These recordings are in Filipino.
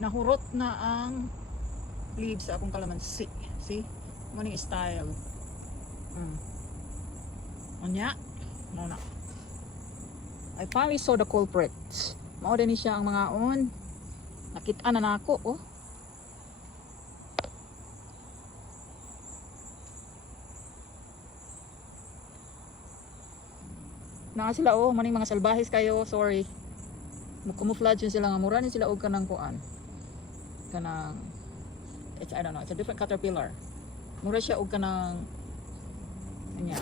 nahurot na ang leaves sa akong kalamansi. See? Morning style. Onya? Muna. I finally saw the culprit. Mao din siya ang mga on. Nakita na nako, oh. Na sila, oh, maning mga salbahis kayo, sorry. Camouflage yun sila nga, mura ni sila og kanang kuan. Kanang it's, I don't know, it's a different caterpillar. Mura siya og kanang anya.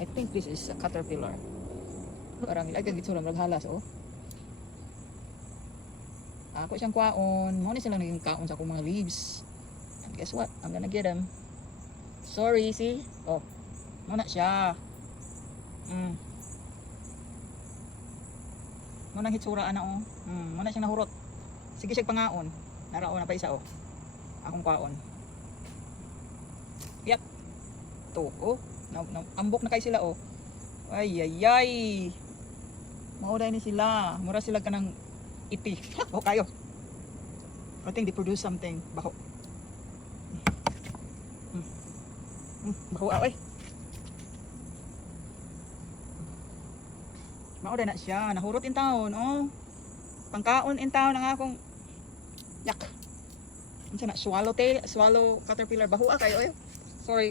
I think this is a caterpillar. Parang ilagay gito lang maghalas, oh. Ako siyang kwaon, mo ni sila naging kaon sa akong mga leaves. And guess what? I'm gonna get them. Sorry, see? Oh. Muna siya. Muna hitsura ana, oh. Muna siyang nahurot. Sige siya pangaon. Narao na pa isa, oh. Akong kwaon. Yep. To, oh. Ambok na kay sila, oh. Ay ay ay. Mauday ni sila. Mura sila kanang iti. Oh kayo. I think they produce something. Baho. Baho ay. Mauday na siya. Nahurot in town, oh. Pangkaon in town ang akong yak. Ano na? Swallow caterpillar. Baho kayo, eh. Sorry.